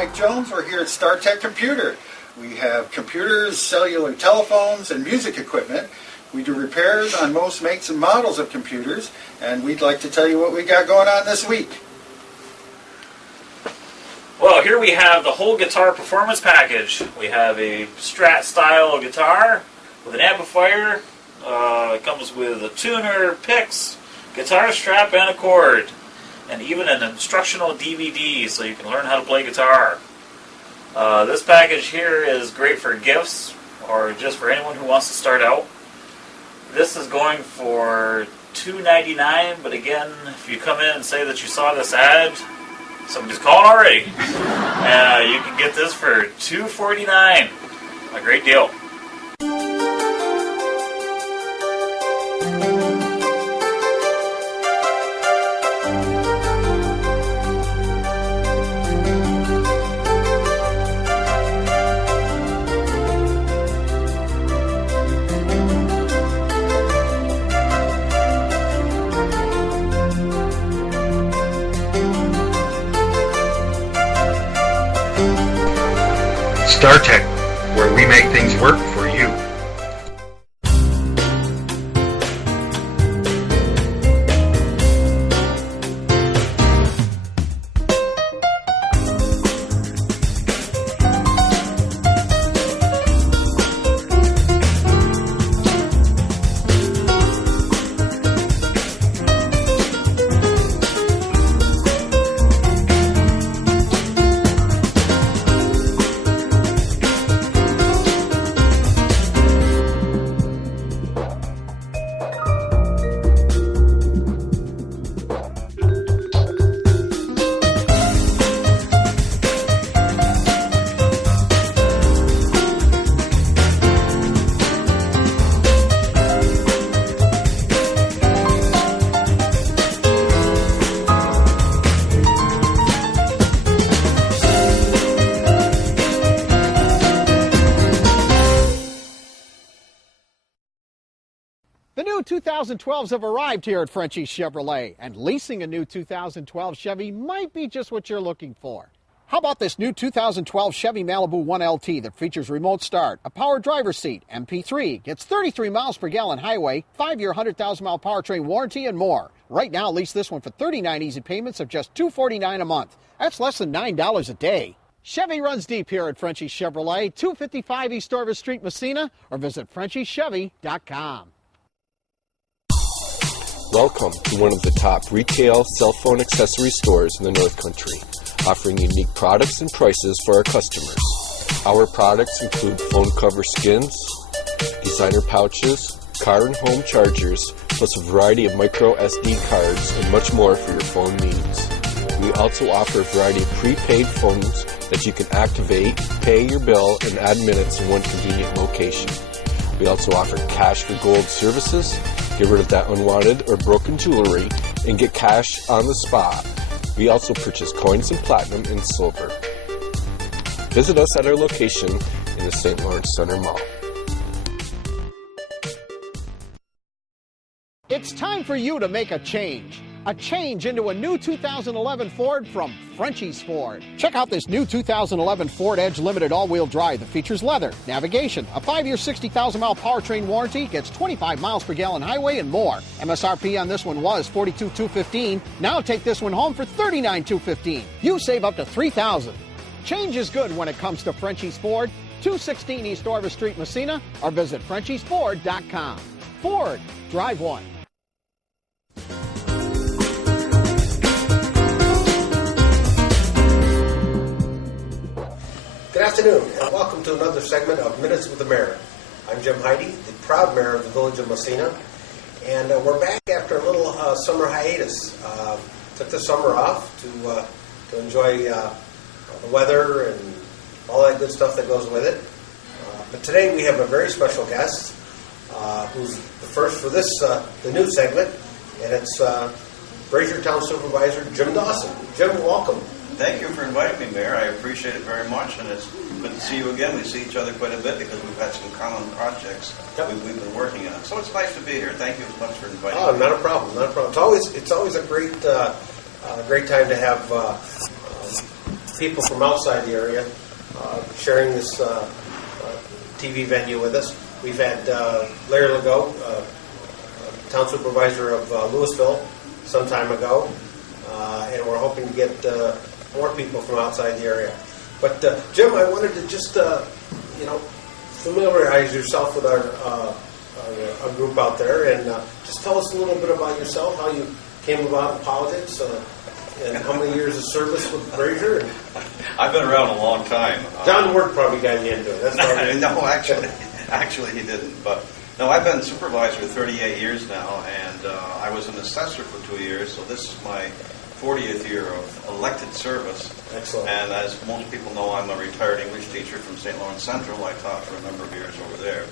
Mike Jones. We're here at StarTech Computer. We have computers, cellular telephones, and music equipment. We do repairs on most makes and models of computers, and we'd like to tell you what we got going on this week. Well, here we have the whole guitar performance package. We have a Strat style guitar with an amplifier. It comes with a tuner, picks, guitar strap, and a cord. And even an instructional DVD so you can learn how to play guitar. This package here is great for gifts or just for anyone who wants to start out. This is going for $2.99, but again, if you come in and say that you saw this ad, somebody's calling already. You can get this for $2.49. A great deal. StarTech, where we make things work for you. The new 2012s have arrived here at Frenchie Chevrolet, and leasing a new 2012 Chevy might be just what you're looking for. How about this new 2012 Chevy Malibu 1LT that features remote start, a power driver's seat, MP3, gets 33 miles per gallon highway, 5-year 100,000-mile powertrain warranty, and more. Right now, lease this one for 39 easy payments of just $249 a month. That's less than $9 a day. Chevy runs deep here at Frenchie Chevrolet, 255 East Orvis Street, Messina, or visit FrenchieChevy.com. Welcome to one of the top retail cell phone accessory stores in the North Country, offering unique products and prices for our customers. Our products include phone cover skins, designer pouches, car and home chargers, plus a variety of micro SD cards and much more for your phone needs. We also offer a variety of prepaid phones that you can activate, pay your bill, and add minutes in one convenient location. We also offer cash for gold services. Get rid of that unwanted or broken jewelry and get cash on the spot. We also purchase coins in platinum and silver. Visit us at our location in the St. Lawrence Center Mall. It's time for you to make a change. A change into a new 2011 Ford from Frenchie's Ford. Check out this new 2011 Ford Edge Limited all-wheel drive that features leather, navigation, a 5-year 60,000-mile powertrain warranty, gets 25 miles per gallon highway, and more. MSRP on this one was $42,215. Now take this one home for $39,215. You save up to $3,000. Change is good when it comes to Frenchie's Ford. 216 East Orvis Street, Messina, or visit FrenchiesFord.com. Ford, drive one. Good afternoon, and welcome to another segment of Minutes with the Mayor. I'm Jim Heide, the proud mayor of the village of Messina, and we're back after a little summer hiatus. Took the summer off to enjoy the weather and all that good stuff that goes with it. But today we have a very special guest who's the first for this the new segment, and it's Brazier Town Supervisor Jim Dawson. Jim, welcome. Thank you for inviting me, Mayor. I appreciate it very much, and it's good to see you again. We see each other quite a bit because we've had some common projects that we've been working on. So it's nice to be here. Thank you so much for inviting me. Oh, not a problem, not a problem. It's always a great time to have people from outside the area sharing this TV venue with us. We've had Larry Legault, town supervisor of Louisville, some time ago, and we're hoping to get more people from outside the area. But Jim, I wanted to just familiarize yourself with our group out there, and just tell us a little bit about yourself, how you came about in politics, and how many years of service with Brazier. I've been around a long time. John Ward probably got you into it. That's probably no, actually he didn't. But no, I've been supervisor 38 years now, and I was an assessor for 2 years, so this is my 40th year of elected service. Excellent. And as most people know, I'm a retired English teacher from St. Lawrence Central. I taught for a number of years over there.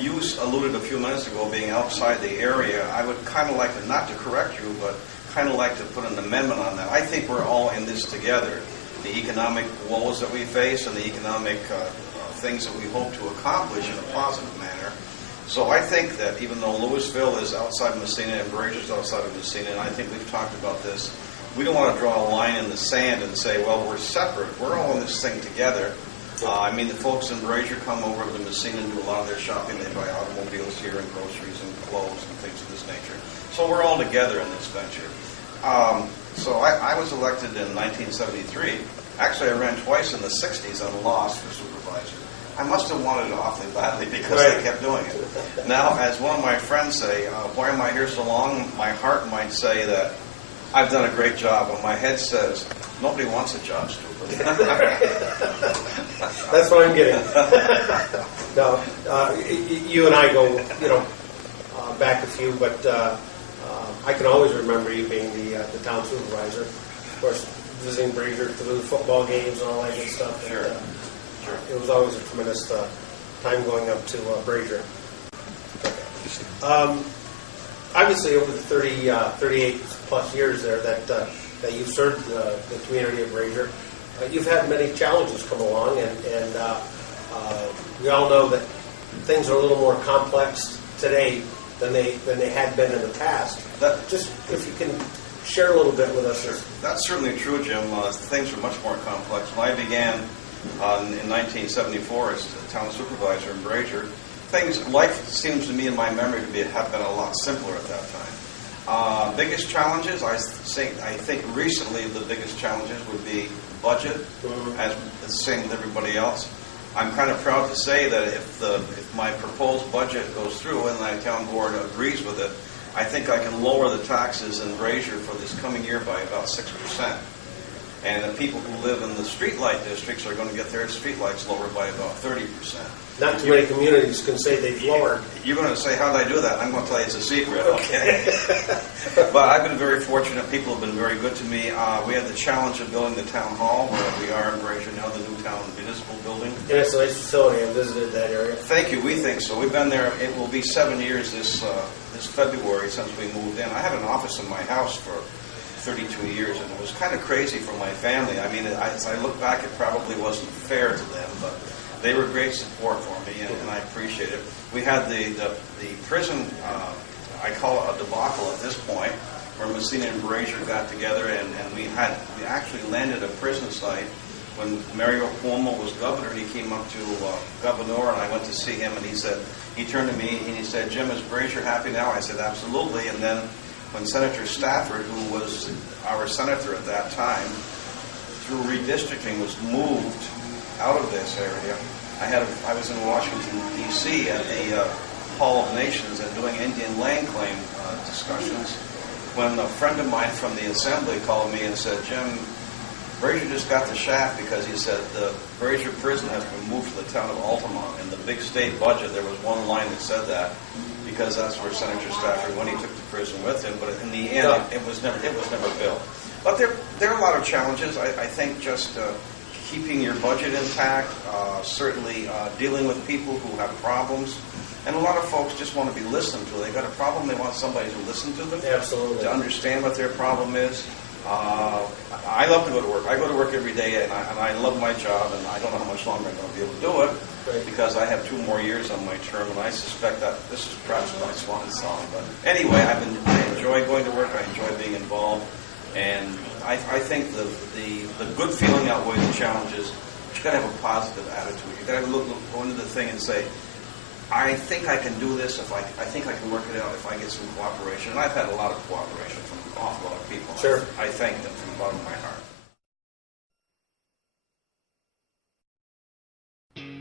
You alluded a few minutes ago being outside the area. I would kind of like to, not to correct you, but kind of like to put an amendment on that. I think we're all in this together. The economic woes that we face and the economic things that we hope to accomplish in a positive manner. So I think that even though Louisville is outside Massena and Brazier's outside of Massena, and I think we've talked about this, we don't want to draw a line in the sand and say, well, we're separate. We're all in this thing together. The folks in Brazier come over to Massena and do a lot of their shopping. They buy automobiles here and groceries and clothes and things of this nature. So we're all together in this venture. So I was elected in 1973. Actually, I ran twice in the 60s and lost for supervisor. I must have wanted it awfully badly because I kept doing it. Now, as one of my friends say, why am I here so long? My heart might say that I've done a great job, and my head says, nobody wants a job, stupid. That's what I'm getting. No, you and I go, back a few, but I can always remember you being the town supervisor. Of course, visiting Brazier through the football games and all that good stuff. Sure. It was always a tremendous time going up to Brazier. Obviously, over the 38 plus years there that you've served the community of Brazier, you've had many challenges come along, and we all know that things are a little more complex today than they had been in the past. Just if you can share a little bit with us. Sure. That's certainly true, Jim. Things are much more complex. When I began in 1974 as town supervisor in Brazier, life seems to me in my memory to have been a lot simpler at that time. Biggest challenges, I think recently the biggest challenges would be budget, as the same with everybody else. I'm kind of proud to say that if my proposed budget goes through and the town board agrees with it, I think I can lower the taxes in Brazier for this coming year by about 6%. And the people who live in the streetlight districts are going to get their streetlights lowered by about 30%. Not too many communities can say they've lowered. You're going to say, how did I do that? I'm going to tell you it's a secret, okay? But I've been very fortunate. People have been very good to me. We had the challenge of building the town hall where we are in Brazier now, the new town municipal building. And it's a nice facility. I visited that area. Thank you. We think so. We've been there. It will be 7 years this February since we moved in. I had an office in my house for 32 years, and it was kind of crazy for my family. I mean, as I look back, it probably wasn't fair to them, but they were great support for me, and I appreciate it. We had the prison, I call it a debacle at this point, where Massena and Brazier got together, and we actually landed a prison site when Mario Cuomo was governor, and he came up to Governor, and I went to see him, and he turned to me and he said, "Jim, is Brazier happy now?" I said, "Absolutely." And then when Senator Stafford, who was our senator at that time, through redistricting, was moved out of this area, I was in Washington, D.C. at the Hall of Nations and doing Indian land claim discussions, when a friend of mine from the assembly called me and said, "Jim, Brazier just got the shaft because," he said, "the Brazier prison has been moved to the town of Altamont. In the big state budget, there was one line that said that, because that's where Senator Stafford, when he took the prison with him, but in the end, it was never built." But there are a lot of challenges. I think just keeping your budget intact, certainly dealing with people who have problems. And a lot of folks just want to be listened to. They got a problem, they want somebody to listen to them. Absolutely. To understand what their problem is. I love to go to work. I go to work every day, and I love my job, and I don't know how much longer I'm going to be able to do it, right, because I have 2 more years on my term, and I suspect that this is perhaps my swan song. But anyway, I enjoy going to work. I enjoy being involved. And I think the good feeling outweighs the challenges. But you got to have a positive attitude. You got to go into the thing and say, I think I can do this. I think I can work it out if I get some cooperation. And I've had a lot of cooperation from an awful lot of people. Sure. I thank them from the bottom of my heart.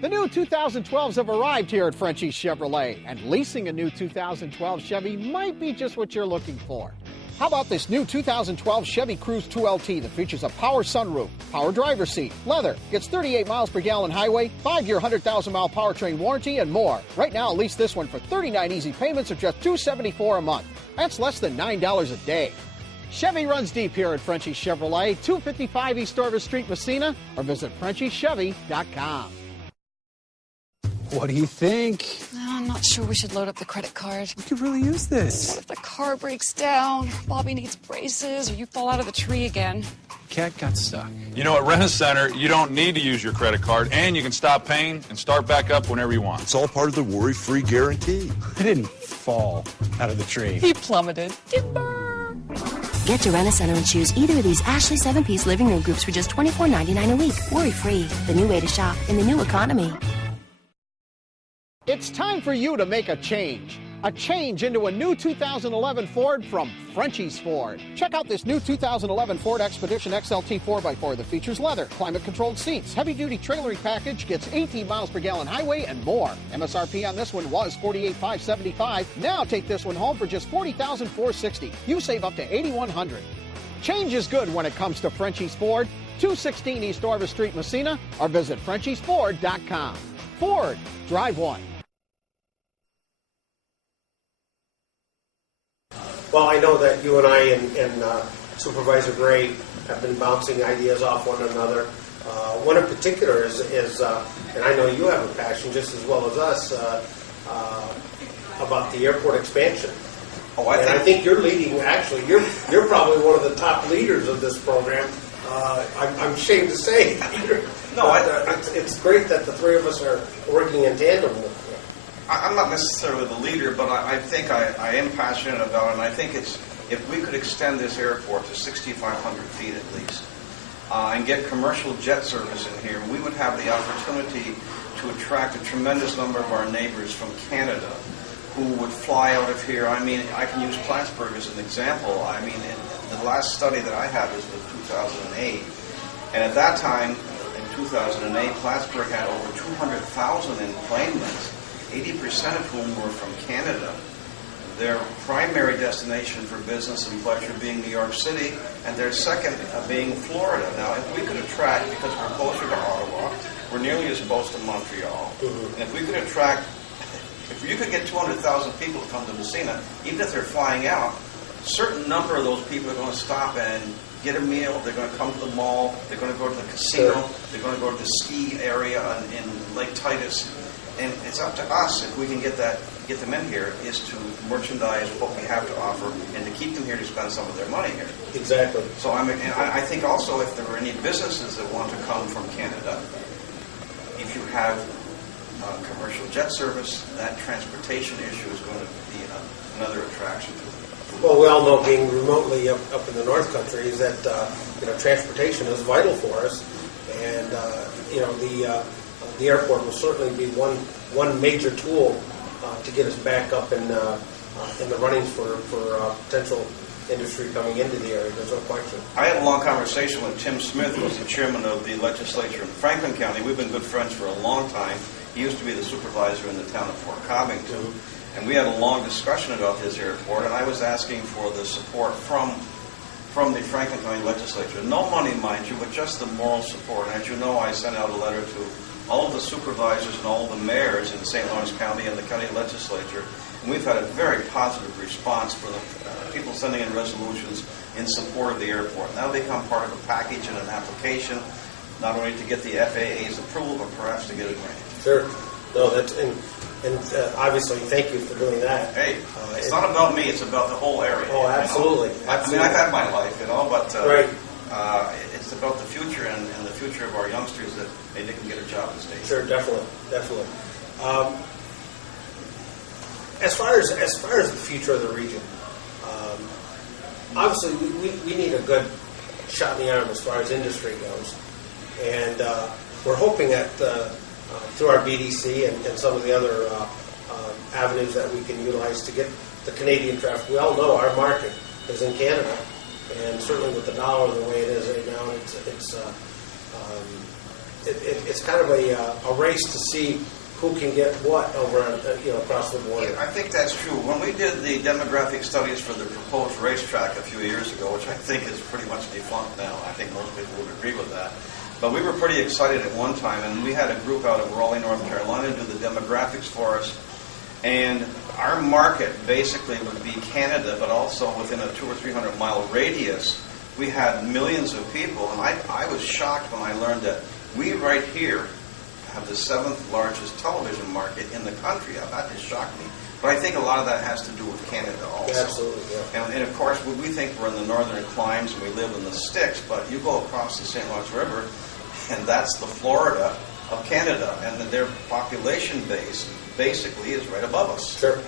The new 2012s have arrived here at Frenchie's Chevrolet, and leasing a new 2012 Chevy might be just what you're looking for. How about this new 2012 Chevy Cruze 2LT that features a power sunroof, power driver's seat, leather, gets 38 miles per gallon highway, 5-year 100,000-mile powertrain warranty, and more. Right now, lease this one for 39 easy payments of just $274 a month. That's less than $9 a day. Chevy runs deep here at Frenchie's Chevrolet, 255 East Orvis Street, Messina, or visit Frenchie'sChevy.com. What do you think? I'm not sure we should load up the credit card. We could really use this. What if the car breaks down, Bobby needs braces, or you fall out of the tree again? Cat got stuck. You know, at Rent-A-Center, you don't need to use your credit card, and you can stop paying and start back up whenever you want. It's all part of the worry-free guarantee. I didn't fall out of the tree. He plummeted. Timber! Get to Rent-A-Center and choose either of these Ashley 7-piece living room groups for just $24.99 a week. Worry-free. The new way to shop in the new economy. It's time for you to make a change into a new 2011 Ford from Frenchie's Ford. Check out this new 2011 Ford Expedition XLT 4x4 that features leather, climate-controlled seats, heavy-duty trailering package, gets 18 miles per gallon highway, and more. MSRP on this one was $48,575. Now take this one home for just $40,460. You save up to $8,100. Change is good when it comes to Frenchie's Ford. 216 East Orvis Street, Messina, or visit Frenchie'sFord.com. Ford, drive one. Well, I know that you and I and Supervisor Gray have been bouncing ideas off one another. One in particular is and I know you have a passion just as well as us, about the airport expansion. Oh, I think you're leading. Actually, you're probably one of the top leaders of this program. I'm ashamed to say. It's great that the three of us are working in tandem. I'm not necessarily the leader, but I think I am passionate about it, and I think it's if we could extend this airport to 6,500 feet at least, and get commercial jet service in here, we would have the opportunity to attract a tremendous number of our neighbors from Canada who would fly out of here. I mean, I can use Plattsburgh as an example. I mean, the last study that I had was with 2008, and at that time, in 2008, Plattsburgh had over 200,000 enplanements. 80% of whom were from Canada. Their primary destination for business and pleasure being New York City, and their second being Florida. Now, if we could attract, because we're closer to Ottawa, we're nearly as close to Montreal, and if we could attract, if you could get 200,000 people to come to Messina, even if they're flying out, a certain number of those people are going to stop and get a meal, they're going to come to the mall, they're going to go to the casino, they're going to go to the ski area in Lake Titus. And it's up to us, if we can get them in here, is to merchandise what we have to offer and to keep them here to spend some of their money here. Exactly. So I think also if there are any businesses that want to come from Canada, if you have commercial jet service, that transportation issue is going to be another attraction to it. Well, we all know, being remotely up in the North Country, is that transportation is vital for us, and the airport will certainly be one major tool to get us back up in the runnings for potential industry coming into the area. There's no question. I had a long conversation with Tim Smith, who was the chairman of the legislature in Franklin County. We've been good friends for a long time. He used to be the supervisor in the town of Fort Covington. And we had a long discussion about this airport, and I was asking for the support from the Franklin County legislature. No money, mind you, but just the moral support. And as you know, I sent out a letter to all of the supervisors and all of the mayors in St. Lawrence County and the county legislature, and we've had a very positive response for the people sending in resolutions in support of the airport. And that'll become part of a package and an application, not only to get the FAA's approval, but perhaps to get a grant. Sure. No, that's and obviously, thank you for doing that. Hey, it's not about me; it's about the whole area. Oh, absolutely. I mean, I've had my life, but right. It's about the future and the future of our youngsters that maybe they can get a job in the state. Sure, definitely. As far as the future of the region, obviously we need a good shot in the arm as far as industry goes. And we're hoping that through our BDC and some of the other avenues that we can utilize to get the Canadian traffic. We all know our market is in Canada, and certainly with the dollar the way it is right now, it's kind of a race to see who can get what over across the border. Yeah, I think that's true. When we did the demographic studies for the proposed racetrack a few years ago, which I think is pretty much defunct now, I think most people would agree with that. But we were pretty excited at one time, and we had a group out of Raleigh, North Carolina, do the demographics for us. And our market basically would be Canada, but also within a 200 or 300 mile radius. We had millions of people, and I was shocked when I learned that we right here have the 7th largest television market in the country. That just shocked me. But I think a lot of that has to do with Canada also. Yeah, absolutely, yeah. And of course, we think we're in the northern climes and we live in the sticks, but you go across the St. Lawrence River, and that's the Florida of Canada, and their population base basically is right above us. Sure.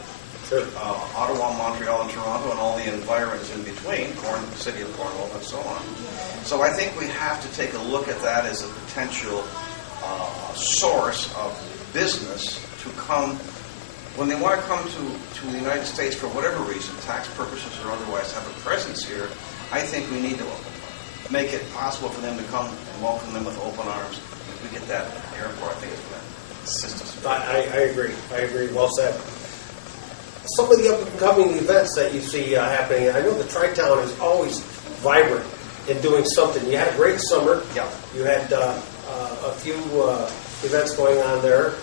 Ottawa, Montreal, and Toronto, and all the environs in between, the city of Cornwall, and so on. So I think we have to take a look at that as a potential source of business to come, when they want to come to the United States for whatever reason, tax purposes or otherwise, have a presence here. I think we need to make it possible for them to come and welcome them with open arms. If we get that airport, I think it's going to assist us. I agree. Well said. Some of the up-and-coming events that you see happening, I know the Tri-Town is always vibrant in doing something. You had a great summer. Yeah. You had a few events going on there.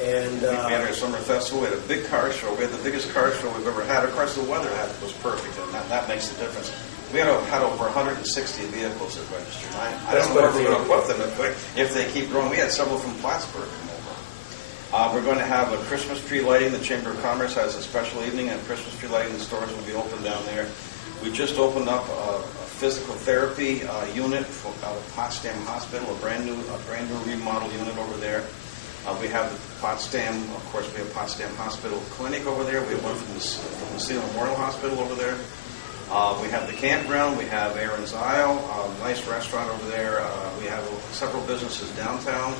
And we had our summer festival. We had a big car show. We had the biggest car show we've ever had. Of course, the weather was perfect, and that makes the difference. We had over 160 vehicles that registered. I don't know where we're going to put them if they keep growing. We had several from Plattsburgh come over. We're going to have a Christmas tree lighting. The Chamber of Commerce has a special evening, and Christmas tree lighting. The stores will be open down there. We just opened up a physical therapy unit out of Potsdam Hospital, a brand new remodeled unit over there. We have the Potsdam, of course, we have Potsdam Hospital Clinic over there. We have one from the Messina Memorial Hospital over there. We have the campground. We have Aaron's Isle, a nice restaurant over there. We have several businesses downtown.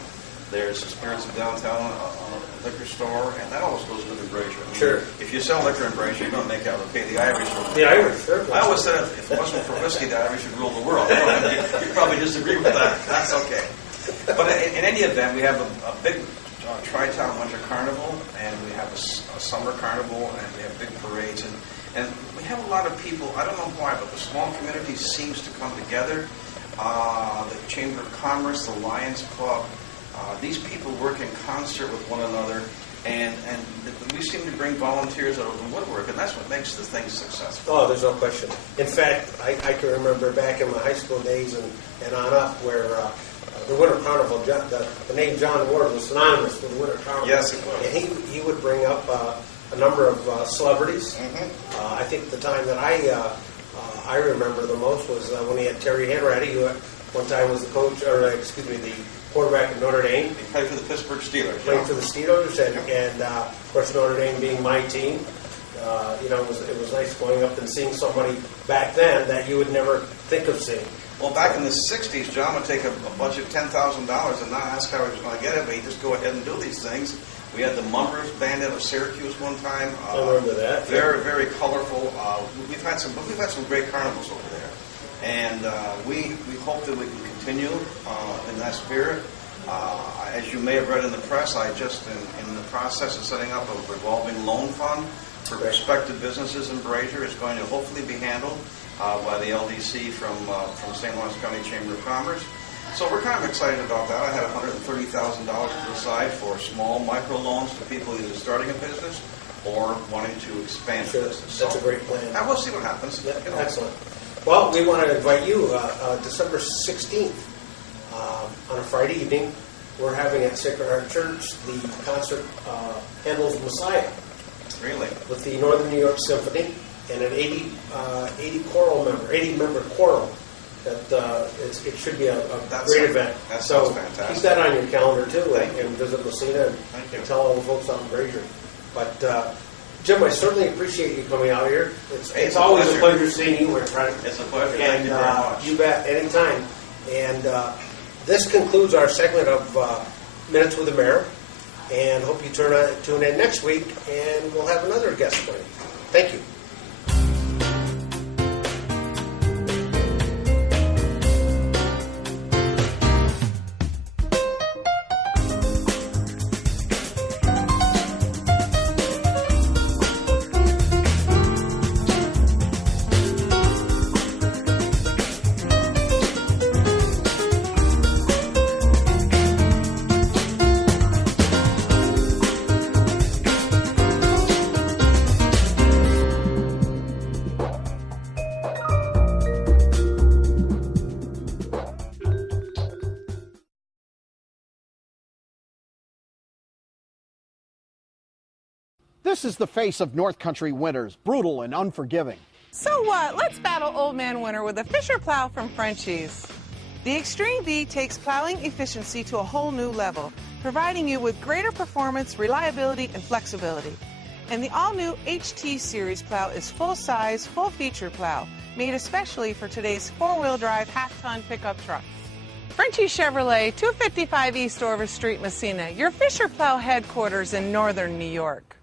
There's the Spirits of Downtown, a liquor store, and that always goes with the Brazier. I mean, sure. If you sell liquor in Brazier, you're going to make out okay. The Irish will. The Irish, sure. I always said if it wasn't for whiskey, the Irish would rule the world. You probably disagree with that. That's okay. But in any event, we have a big Tri-Town Winter Carnival, and we have a summer carnival, and we have big parades, and we have a lot of people. I don't know why, but the small community seems to come together. The Chamber of Commerce, the Lions Club, these people work in concert with one another, and we seem to bring volunteers out of the woodwork, and that's what makes the thing successful. Oh, there's no question. In fact, I can remember back in my high school days and on up where the Winter Carnival, the name John Ward was synonymous with Winter Carnival. Yes, it was. And he would bring up a number of celebrities. Mm-hmm. I think the time that I remember the most was when he had Terry Hanratty, who at one time was the coach, the quarterback of Notre Dame. He played for the Pittsburgh Steelers. Played for the Steelers, and of course Notre Dame being my team. It was nice going up and seeing somebody back then that you would never think of seeing. Well, back in the 60s, John would take a budget of $10,000 and not ask how he was going to get it, but he'd just go ahead and do these things. We had the Mumbers band out of Syracuse one time. I remember that. Very, very colorful. We've had some great carnivals over there, and we hope that we can continue in that spirit. As you may have read in the press, I just in the process of setting up a revolving loan fund for respected businesses in Brazier. It's going to hopefully be handled by the LDC from St. Lawrence County Chamber of Commerce. So we're kind of excited about that. I had $130,000 put aside for small micro loans to people either starting a business or wanting to expand a business. That's a great plan. And we'll see what happens. Yeah, excellent. Well, we want to invite you December 16th on a Friday evening. We're having at Sacred Heart Church the concert Handel's Messiah. Really? With the Northern New York Symphony and an 80 member choral. It should be a great event. That so sounds fantastic. Keep that on your calendar too, and visit Messina and tell all the folks out in Brazier. But Jim, I certainly appreciate you coming out here. It's always a pleasure seeing you, my friend. It's a pleasure. And Thank you very much. you bet, anytime. And this concludes our segment of Minutes with the Mayor. And hope you tune in next week, and we'll have another guest for you. Thank you. This is the face of North Country winters, brutal and unforgiving. So what? Let's battle Old Man Winter with a Fisher plow from Frenchies. The Extreme V takes plowing efficiency to a whole new level, providing you with greater performance, reliability, and flexibility. And the all-new HT Series plow is full-size, full-feature plow, made especially for today's four-wheel drive half-ton pickup trucks. Frenchies Chevrolet, 255 East Orvis Street, Messina, your Fisher plow headquarters in northern New York.